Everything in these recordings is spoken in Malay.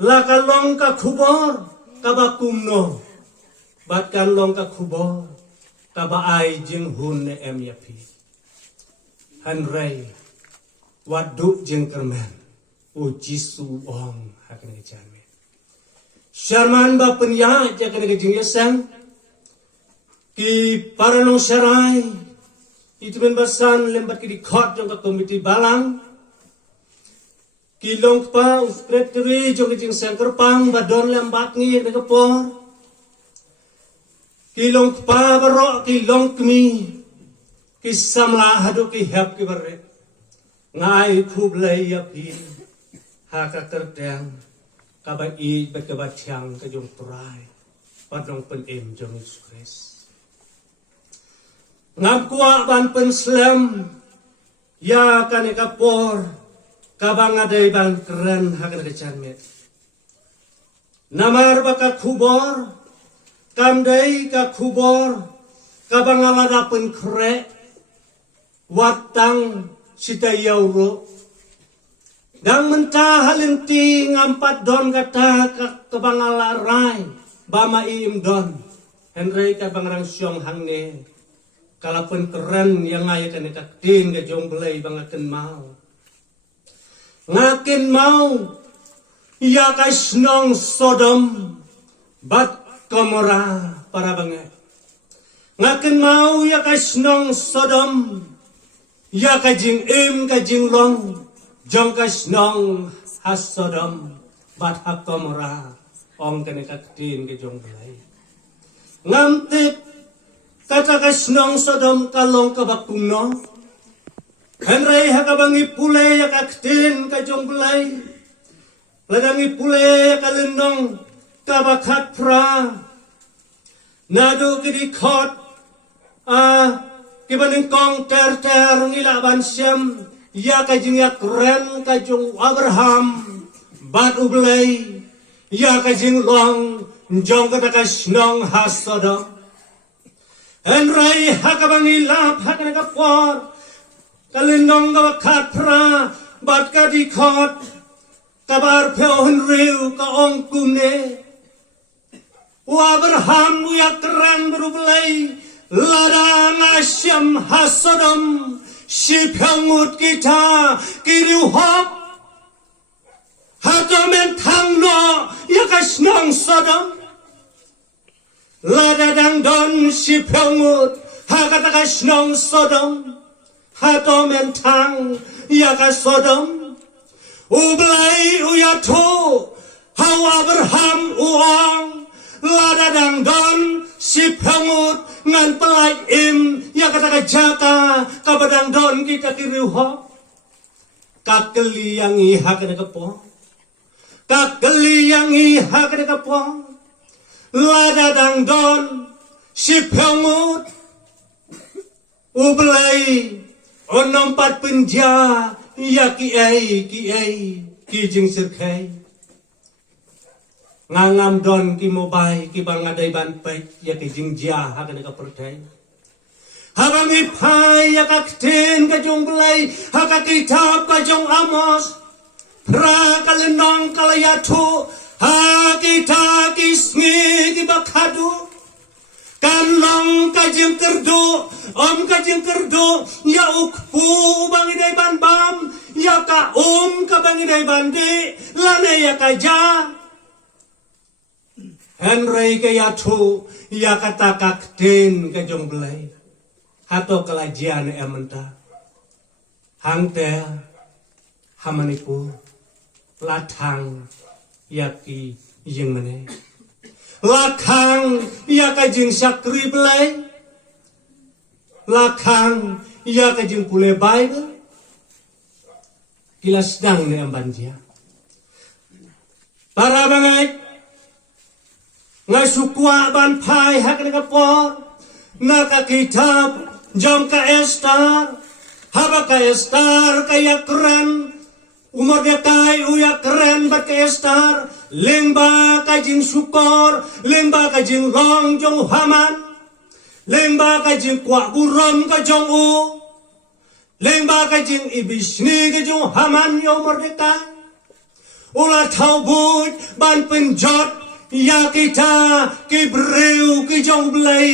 lakalong ka kubor kabakumno bat kan long ka kubor kabaay jing hun ne em yapi hanrei wadu jing kerman u jisu ong hakan ke janme Sharman ba penya jakan ke jing yasang ki parano sarai itu men basan lembat ki di khot jong ka komiti balang ki long pa secretary jong jing sangker pang ba don lembat ngi de kapor ki long pa baro ki long kmi ki samla hadu ki hep ki barre ngai khub lei ya pin ha ka terteng ka ba I ba ka ba chang ka jong trai ba dong pen em jong Yesus Kristus ngam kuat ban pen slam ya kan ka por kabang adai ban keren hakan ke janmet namar baka kubor kamdai ka kubor kabang alada pen kre watang sita yauro dang mentah halinti ngampat don kata kabang alarai bama im don Henry kabang rang syong hangne kalaupun keren yang ngaya kan tin ke jong belai bangaken mau ngakin mau ya kasnong Sodom bat Gomora para banget ngakin mau ya kasnong Sodom ya kajing im kajing long jong kasnong has Sodom bat hak Gomora ong kan tin ke jong belai ngamtip kata kasnong Sodom kalong kabakungno Henry hakabangi pule ya kaktin kajong belai ladangi pule ya kalinong kabakat pra nado kidi khot kibaning kong ter ngilaban syam ya kajing ya keren kajong Abraham bat ubelai ya kajing long jong kata kasnong has Sodom Henry hakabangi lap hakan kapor kalinong kabakat pra bat kadikot kabar peo Henry ka ong kumne Abraham ya keren berubelai ladang asyam hasodom si pengut kita kiri hop hatomen tangno ya kasnong Sodom ladang don si pengut hakata kasnong Sodom hato mentang ya ka Sodom ublai uyato hau Abraham uang ladang don si pengut ngan pelai im ya kata ka jaka kabadang don kita kiriho kakeli yang iha kena kepo kakeli yang iha kena kepo ladang don si pengut ublai onompat penja ya kiai kijing sirkai ngangam don ki mobai ki bangadai banpai ya kijing ja hakan ka pertai habang ipai ya kaktin ka jong belai haka kitab ka jong Amos pra kalenong kalayatu hakita kisngi ki bakadu kanlong kajing kerdo om kajing kerdo ya ukpu bangidai ban bam ya ka ka bangidai bande lane ya kaja Henry ke ya tu ya kata kaktin ke jong belai hato kelajian ementa hangte hamaniku latang yaki yang mana lakang ya kajing sakri belai lakang ya kajing pule Bible kila sedang ni ambanjia para bangai ngai sukwa ban pai hak ni kapor naka kitab jom ka Estar haba ka Estar kaya keren umur dia kai uya keren bat ka Estar lemba kajing sukor lemba kajing long jong Haman lemba kajing kwa burom ka jong u lemba kajing ibisni ka jong Haman yo merdeka ulah tau but ban penjot ya kita kibreu ki jong blai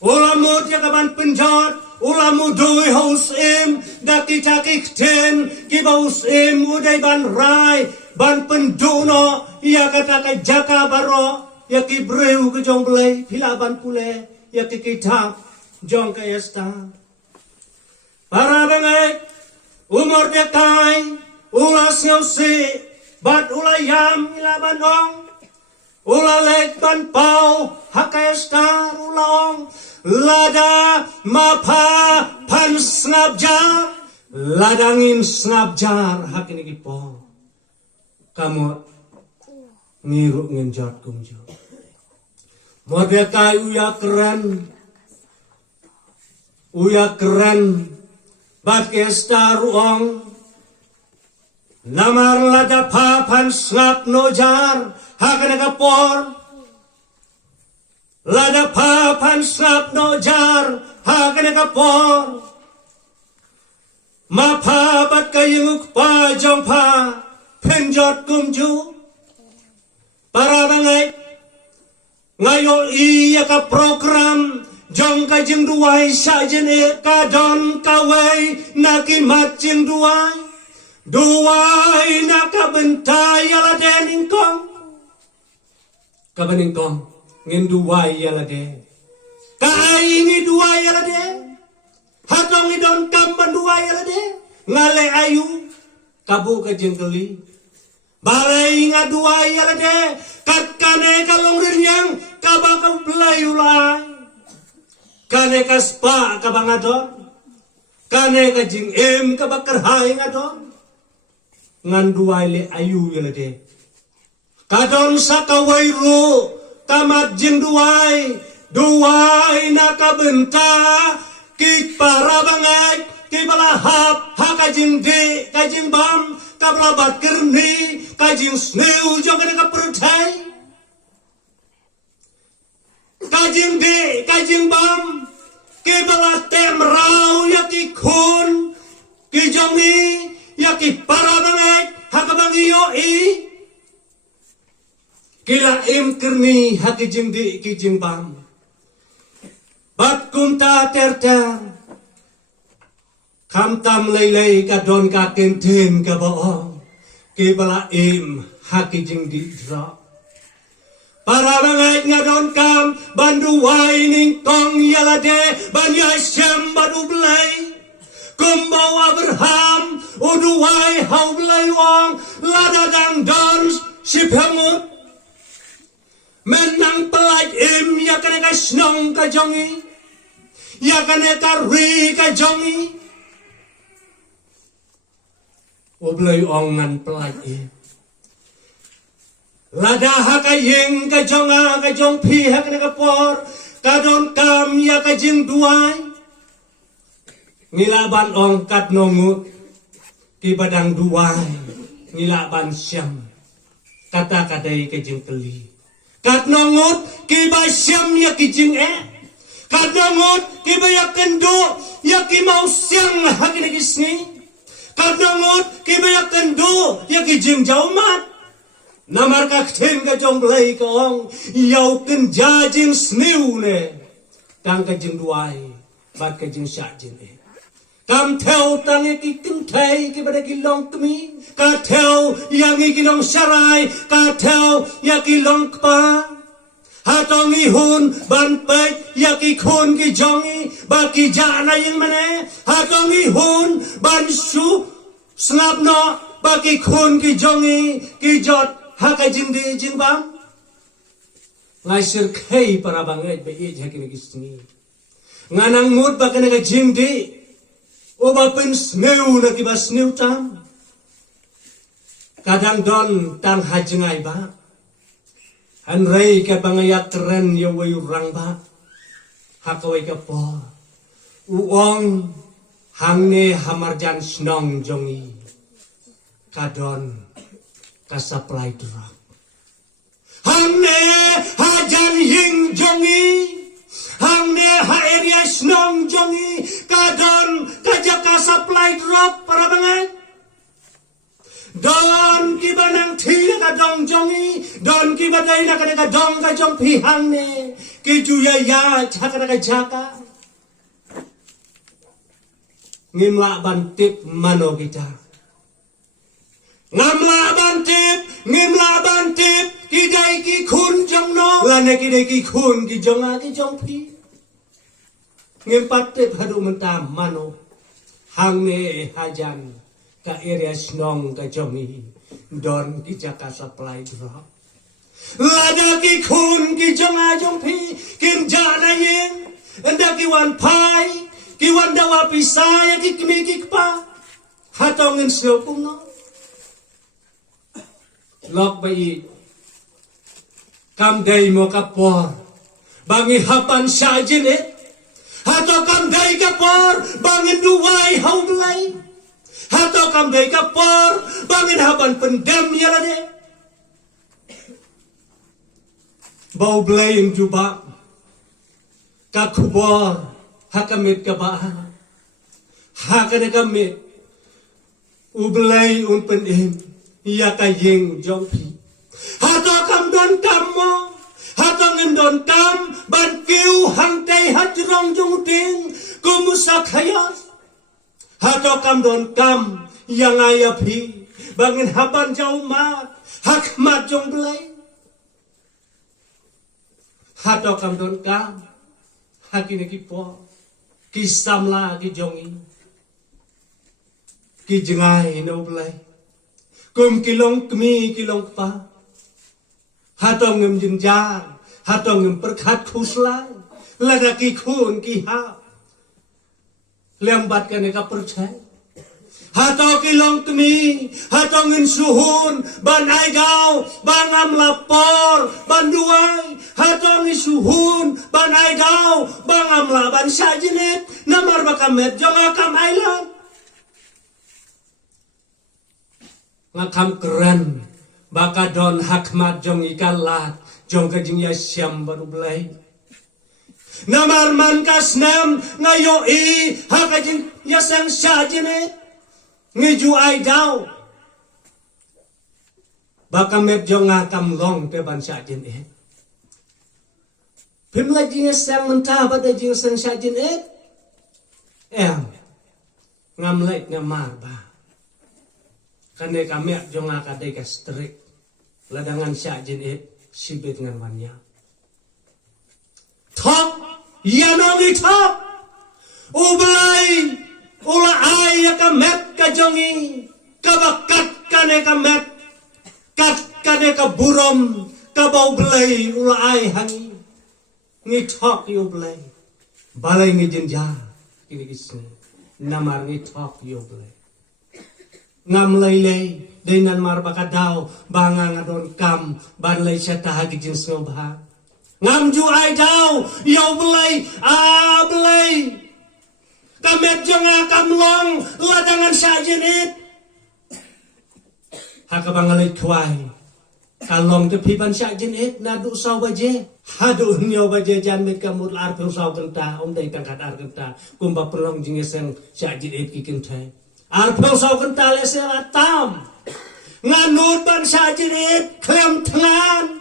ulamut ya kaban penjot ulamu doi haus em da kita kikten ki baus em udai ban rai ban pendono ya kata ka jaka baro ya kibreu ki jong blai pila ban pule ya kita jong ka esta para bangai umur dekai ula siusi bat ula yam ila banong ula lek ban pau hakesta ulong lada mapa pan snabjar ladangin snabjar hak ini kipo kamu ngiruk ngenjot kumjo Mordekai uya keren bat kesta ruong namar lada papan snap nojar hakana kapor lada papan snap nojar hakana kapor mapa bat kayunguk pa jong pa penjot kumju para bangai ngayo iya ka program jong ka jeng duai sa jene ka don kawai nakimat jeng duai naka bentai ala dening kong kabaning kong ngin duai ala de kai ngi duai ala de hatong idon kamban duai ala de ngale ayu kabu ka jengkeli balai nga duai ala de kat kane kalong rinyang kabaka belai ulai kane kaspa kabangadon kane ka jing em kabakar hai ngadon ngan duai le ayu yele de kadon sakawairu kamat jing duai naka benta ki para bangai ki balahap hakajing de kajing bam kablabat kerni kajing sneu jogane ka perthai kajing de kajing bam ki balah tem rau ya ki khun ki jongi yaki para bangai hakabang iyo kila im kerni haki jingdi ki jingbam bat kumta ter kam tam lay ka don ka kenten ka baong ki bala im haki jingdi dra para bangai ngadon kam banduwai ning tong yalade banya syam badu blai Kumbau Abraham, uduai hau belayuang, ladadang dans siphamut. Menang pelaj im, ya kane ka snong ka jongi, ya kane ka ri ka jongi. Ubelayuang ngan pelaj im. Lada haka ying ka jonga ka jong pi haka ka por, kadon kam ya ka jing duai. Ngilaban ong kat nongut ki badang duai ngilaban syam kata kadai ke jing keli kat nongut ki ba syam ya ki jing kat nongut ki ba ya kendo ya ki mau syam hakin kisni kat nongut ki ba ya kendo ya ki jing jaumat namar ka kten ka jong blai ka ong yau ken jajing sniu ne kang ka jing duai bat ka jing sya jing Kam theo tangi ki kim thai ki bada ki long kmi ka theo yang ki long sarai ka theo ya ki long pa hatong i hun ban pe ya ki khun ki jongi ba ki ja na yang mane hatong i hun ban su snap no ba ki khun ki jongi ki jot ha ka jing di jing bam ngai sir khai para bangai be e ja ki sni nganang mut ba ka jing di Oba pen sneu na kiba sneu tam kadang don tang hajengai ba an rei ka bangayak keren ya wayu rang ba hakawai ka po uong hangne hamarjan snong jongi kadon kasaplai drop hangne hajan ying jongi hangne ha area snong jongi kadon kajaka supply drop para bangai don kibanang ka dong jongi don ki badai na ka dong ka jong pihang ne ki juya ya chaka ka jaka ngimla bantip mano kita ngamla bantip ki dai ki khun jong no lane ki dai ki khun ki jong a ki jong pi ngim patip hadu mentam mano hang ne hajan ka area snong ka jongi don ki jaka supply drop lada ki khun ki jong a jong pi kin jana yin enda ki wan pai ki wan dawa pisaya ki kimi ki pa hatong in sio kung no lok bai kam dai mo ka por bangi hapan sa jine hato kam dai ka por bangin duwai hau belai hato kam dai ka por bangin hapan pendam ya lade bau belai in juba ka kubor hakamit ka ba hakane kamit ublay un penim ya ka yeng jongpi hato kam don kam mo hato ngendon kam ban kiu hang tay hat rong jong ting kumusak hayat hato kam don kam yang ayapi bangin haban jauh mat hak mat jong belay hato kam don kam hakine ki po ki samla ki jongi ki jengai no blai kum kilong kmi kilong pa hatong ngem jinjar hatong ngem perkhat khuslang lada ki khun ki ha lembat kane ka perchay hato kilong kmi hatong ngin suhun ban ai gao ban am lapor ban duai hatong ngin suhun ban ai gao ban am la ban sajinit namar bakamet jong akam ailan ngakam keren baka don hakmat jong ikan lat jong kajing ya syam baru belai namar man kasnam ngayo i hakajing ya sang sajinit ngiju ai dau baka mep jong ngakam long te ban sajin et pim la jing sang mentah pada jing sang sajin et ngam lek ngamar ba kane kami jong ngakadai ka strik ladangan sajin et sibit ngan wanya top yanongi top ubelai ula ai ka met ka jongi ka bakat kane ka met kat kane ka burom ka bau belai ula ai hangi ngi thok yo belai balai ngi jinja ini kisne namar ngi thok yo belai ngam lay lay dengan mar bakadaw banga ngadon kam ban lay siya tahagi jins ngo bah ngam ju ai daw yo belai belai kamet jong kamlong ladangan sajinit hakabangalay kwai kalong te pipan sajinit nadu saw baje hadu nyo baje jan met kamut lar pe saw kenta om dai tangkat ar kenta kumba pelong jingeseng sajinit kikin thai ar pe saw kenta le se tam nganut ban sajinit klem tlan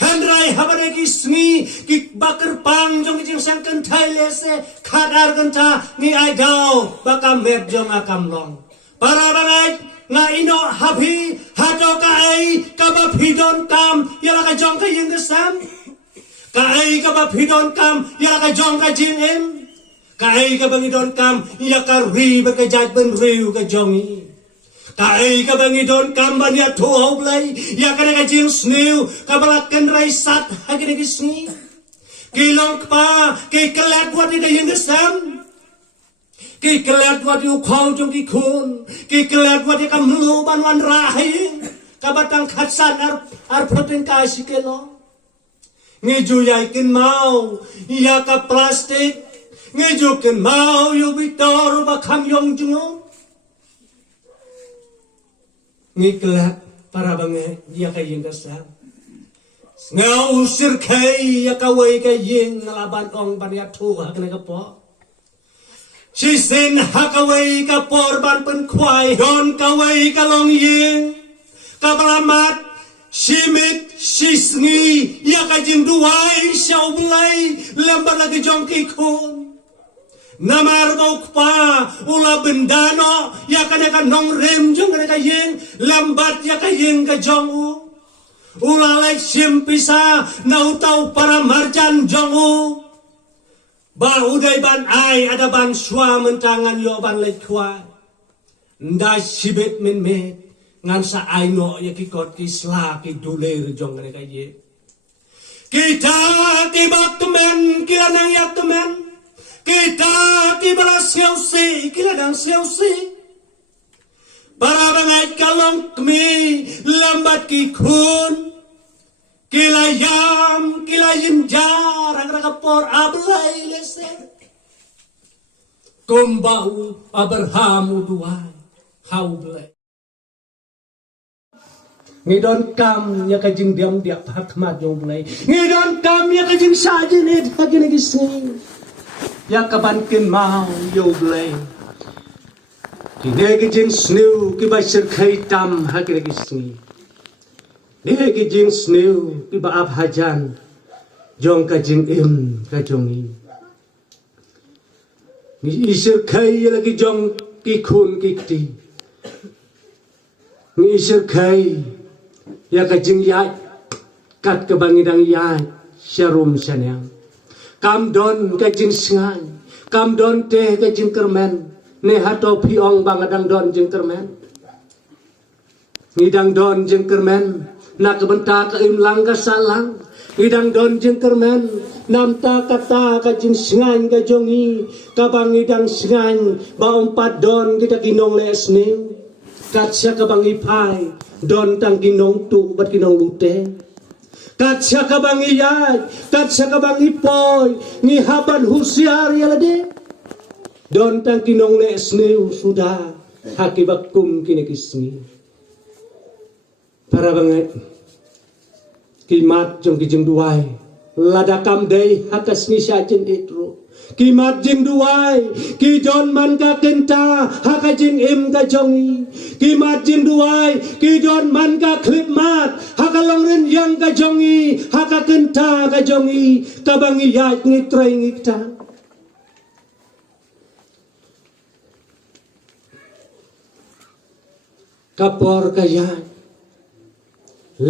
Hendrai habare ki sngi ki bakar pang jong jing sang kan thai lese khadar kan tha ni ai dau baka met jong akam long para bangai nga ino habi hato ka ai ka ba phidon kam yala ka jong ka ying sam ka ai ka ba phidon kam yala ka jong ka jing em ka ai ka bangidon kam ya ka ri ba ka jaj ben riu ka jongi kai ka bangi don kamban ya thu hau blai ya kana ka jing snew ka balak ken rai sat hagine ki sni kilong pa ke kelat wat ida yeng sam ke kelat wat yu khong jong ki khun ke kelat wat ka mlu ban wan rahi ka batang khatsan ar protein ka sikelo ngeju yai ken mau ya ka plastik ngeju ken mau yu bitor ba kham yong jung ngiklat para bange ya kayeng kasam ngau usir kai ya kawai kayeng ngalaban ong ban ya thu ha kana ka po si sen ha kawai ka por ban pen khwai don kawai ka long yeng ka balamat haka jing duai siau belai lembar lagi jong kikun namar bau pa ula bendano ya kan nong rem jong kan yeng lembat ya kan yeng ka jong u ula lai sim pisa nau tau para marjan jong u ba udai ban ai ada ban swa mentangan yo ban lai kwa nda sibet men me ngan sa ai no ya ki kot ki sla ki duler jong kan ye kita tibak temen kila nang ya temen kita kibala siausi kila nang siausi para bangai kalong kemi lambat ki kun kila yam kila yinjar agar kapor ablai lese kumbau aberhamu duai hau blai ngidon kam ya kajing diam dia hakmat jong blai ngidon kam ya kajing sajin it hakine kisni ya kabankin mau yo blai kine kajing snew ki basir khai tam hakine kisni ne kajing snew ki ba ab hajan jong kajing im kajongi ni isir khai lagi jong ki khun ki ti ni isir khai ya kajing yai kat ke bangidang yai syarum sanyang kam don kajing sengai kam don teh kajing kermen ne hato piong bangadang don jeng kermen ngidang don jeng kermen na kebenta ke im langga salang ngidang don jeng kermen namta kata kajing sengai kajongi kabangidang sengai ba empat don kita kinong les new kat sia kabangi pai don tang kinong tu bat kinong lute kat sia kabangi yai kat sia kabangi poi ni haban husiar ya lade don tang kinong le sneu sudah hakibakum kini kisni para banget kimat jong kijing duai ladakam dei hakas ni sajen itro kimat jing duai ki don man ka kenta haka jing im ka jongi kimat jing duai ki don man ka klip mat haka long ren yang ka jongi haka kenta ka jongi kabangi yai ni trai ngikta kapor ka yai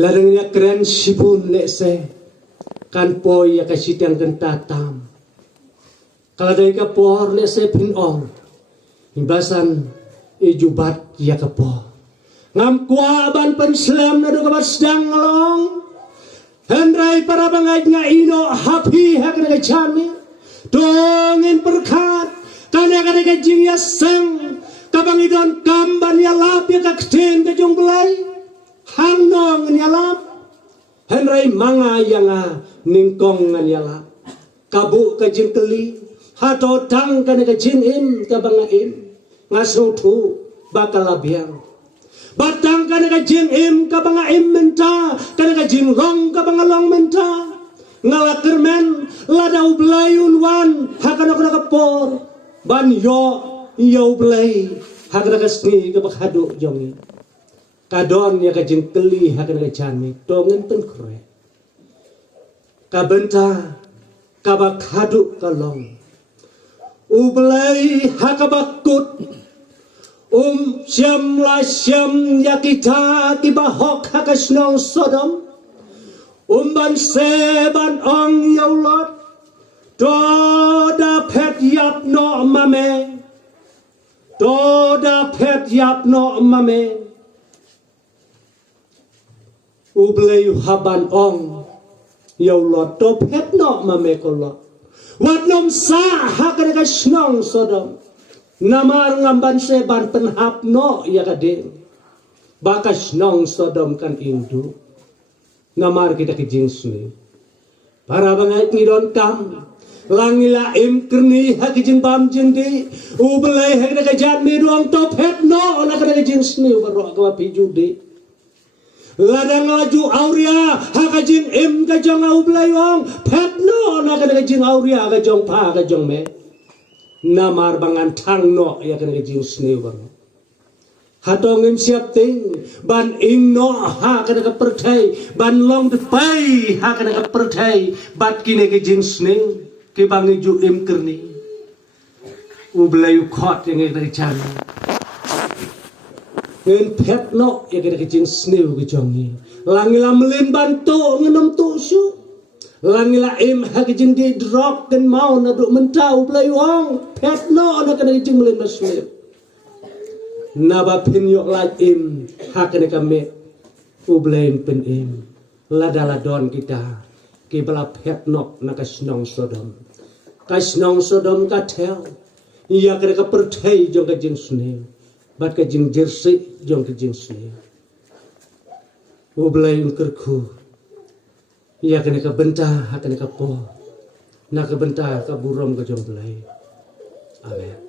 larengnya keren sipun lese kan poi ya ka sitang kenta tam kalau dari kapor lese pin ong imbasan ijubat ya kapor ngam kuaban penslam na do kabar sedang ngalong hendrai para bangai nga ino happy hakana chami dongin perkat kana kana jing ya sang kabangidon kamban ya lap ya kakten ke jong belai hang nong ya lap hendrai manga yang ningkong ngan ya lap kabu ka jing keli hato tang kana ka jin in ka banga in ngaso tu bakal labiang batang kana ka jin im ka banga im menta kana ka jin long ka banga long menta ngala kermen ladau belayun wan hakana ka por ban yo belay hakana ka sni ka bakhado jongi kadon ya ka jin keli hakana ka jani tongen pen kre ka benta ka bakhado ka long ublay hakabakut syam la syam yakita kibahok hakasnong sodom ban seban ong yaulot do da pet yap no mame do da pet yap no mame ublay haban ong yaulot do pet no mame kolot wat nom sa hakana ka snong sodom namar ngamban seban penhap no ya kade baka snong sodom kan indu namar kita ke jinsni para bangat ngidon kam langila im kerni hakijin bam jindi ubelai hakana ka janmi ruang top het no na kana ka jinsni baro ka pijude ladang laju auria hakajing im ka jong au blayong pet no na ka jing auria ka jong pa ka jong me namar bangan thang no ya ka jing sneu bang Hatongin siap ting ban ing no ha kana ka perthai ban long de pai ha kana ka perthai bat kine ke jins ning ke bangi ju im kerni ublayu khot yang dari chan ngen pet no ya ke jins new ke jongi langila melin bantu ngenom tu su langila im ha ke jin di drop kan mau na du mentau ublayu ong pet no na kana jing melin masne Naba pin yok like im hakane kame ublain pen im ladala don kita kibala pet nok na kasnong sodom ka tel iya kare ka perthai jong ka jing sne bat ka jing jersey jong ka jing sne ublain kerku iya kane ka benta hakane ka po na ka benta ka burom ka jong blai amen.